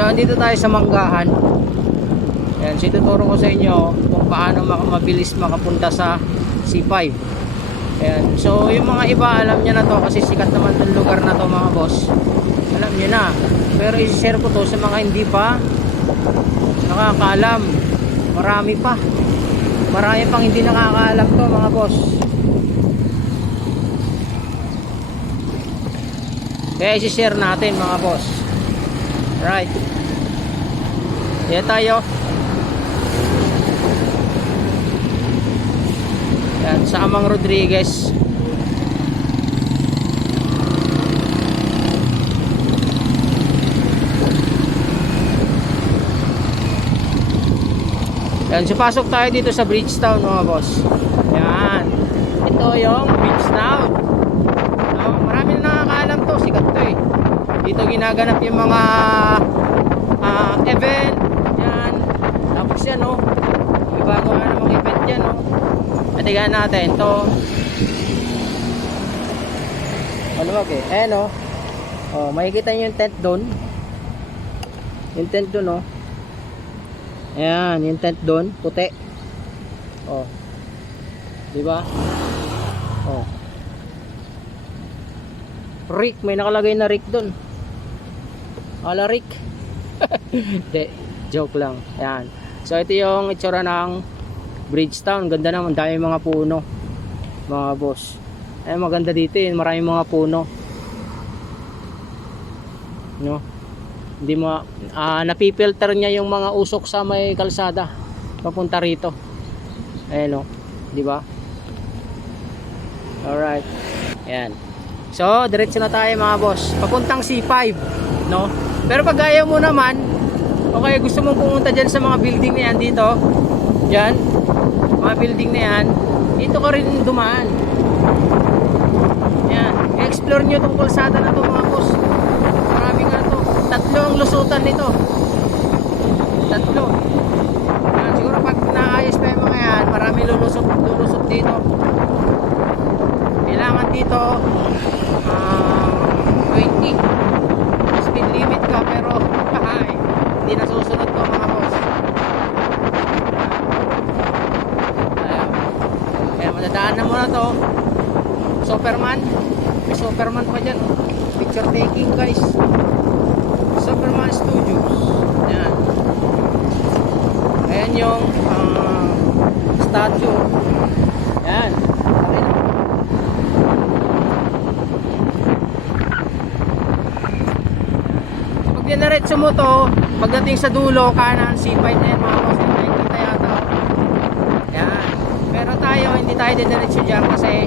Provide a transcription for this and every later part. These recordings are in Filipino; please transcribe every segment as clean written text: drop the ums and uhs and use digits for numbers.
So andito tayo sa Manggahan. Ayan, so ituturo ko sa inyo kung paano mabilis makapunta sa C5. Ayan, so yung mga iba alam niya na to kasi sikat naman tong lugar na to mga boss. Alam niyo na. Pero i-share ko to sa mga hindi pa nakakaalam. Marami pang hindi nakakaalam to mga boss. Kaya i-share natin mga boss. Right. Yan tayo. Yan, sa Amang Rodriguez. Yan, so pasok tayo dito sa Bridgetown mga boss. Yan. Ito yung Bridgetown. No, marami na nakakaalam to, sikat to eh. Dito ginaganap yung mga event. Yan. Tapos yan no. May bago nga namang event yan no. Patigaan natin to. Maluwag eh. Ayan o. Oh, makikita nyo yung tent doon. Yung tent doon o. Ayan, yung tent doon, puti. Oh. Di ba? Oh. Rick, may nakalagay na Rick doon. Ala Rick. De, joke lang. Ayan. So ito yung itsura ng Bridgetown. Ganda naman, dami mga puno. Mga boss. Ayan, maganda dito yun, maraming mga puno. No? Hindi mo napipilter niya yung mga usok sa may kalsada papunta rito. Ayan o, di ba? Alright. Ayan. So, diretso na tayo mga boss. Papuntang C5, no? Pero pag ayaw mo naman, okay, gusto mong pumunta dyan sa mga building na yan dito. Dyan, mga building na yan, dito ka rin dumaan. Ayan. I-explore nyo itong kalsada na ito mga boss. Marami nga ito. Tatlo ang lusutan nito. Tatlo. Yan, siguro pag naayos pa yung mga yan, marami lulusot dito. Kailangan dito 20 speed limit ka, pero hindi nasusunod ko mga boss. Kaya madadaanan mo na to. Superman. May Superman pa dyan. Picture taking guys. Superman Studios. Ayan. Ayan yung statue. Ayan. Pag dinaretso mo to, pagdating sa dulo, kanan, C5 na yan mga boss. Nakikita yata. Ayan. Pero tayo, hindi tayo diniretso dyan kasi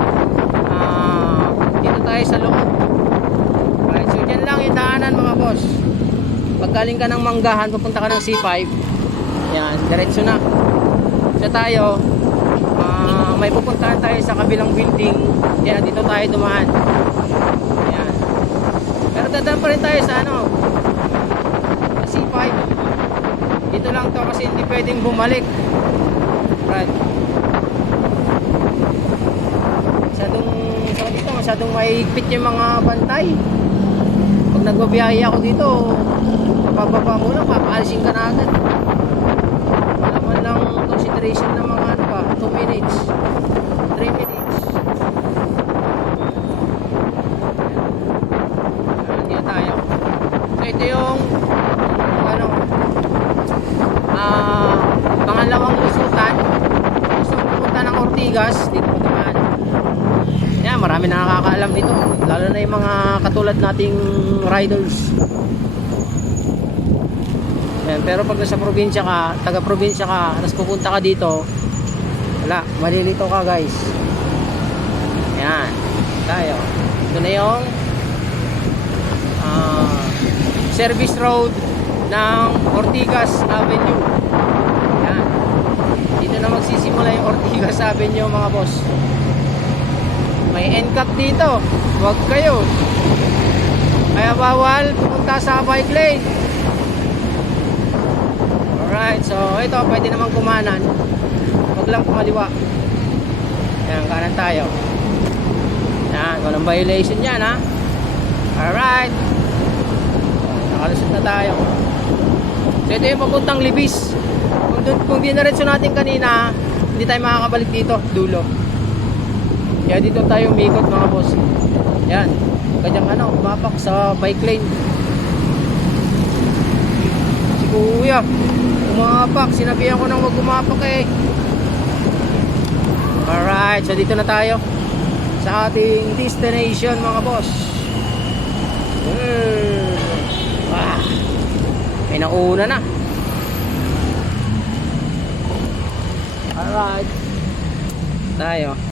dito tayo sa loob. Right, so dyan lang yung daanan mga boss. Pag galing ka ng Manggahan, pupunta ka ng C5. Yan, diretso na. So tayo, may pupuntahan tayo sa kabilang building. Yan, dito tayo dumaan. Yan. Pero dadaan pa rin tayo sa ano, sa C5. Dito lang to kasi hindi pwedeng bumalik. Right. Masyadong mahigpit yung mga bantay. Pag nagbabiyahe ako dito, mapababa mo lang, papaalisin ka na agad. Wala man lang consideration ng mga ano pa, 2 minutes 3 minutes. Hindi na tayo. So ito yung ano, pangalawang lusutan. Gusto mo pupunta ng Ortigas, dito naman. Yan, marami na nakakaalam dito, lalo na yung mga katulad nating riders. Yan, pero pag nasa probinsya ka, taga probinsya ka, tapos pupunta ka dito, wala, malilito ka guys. Yan, tayo. Ito na yung service road ng Ortigas Avenue. Yan, dito na magsisimula yung Ortigas Avenue mga boss. May NCAP dito, huwag kayo, kaya bawal pumunta sa bike lane. Alright, so ito pwede naman kumanan, huwag lang kumaliwa. Yan, kanan tayo. Yan, walang violation yan ha. Alright, nakalusot na tayo. So ito yung papuntang Libis. Kung dinaretso natin kanina, hindi tayo makakabalik dito, dulo. Kaya dito tayo umikot mga boss. Yan. Kanyang umapak sa bike lane. Si kuya, umapak. Sinabihan ko nang wag umapak eh. Alright, so dito na tayo sa ating destination mga boss. May nauna na. Alright, tayo.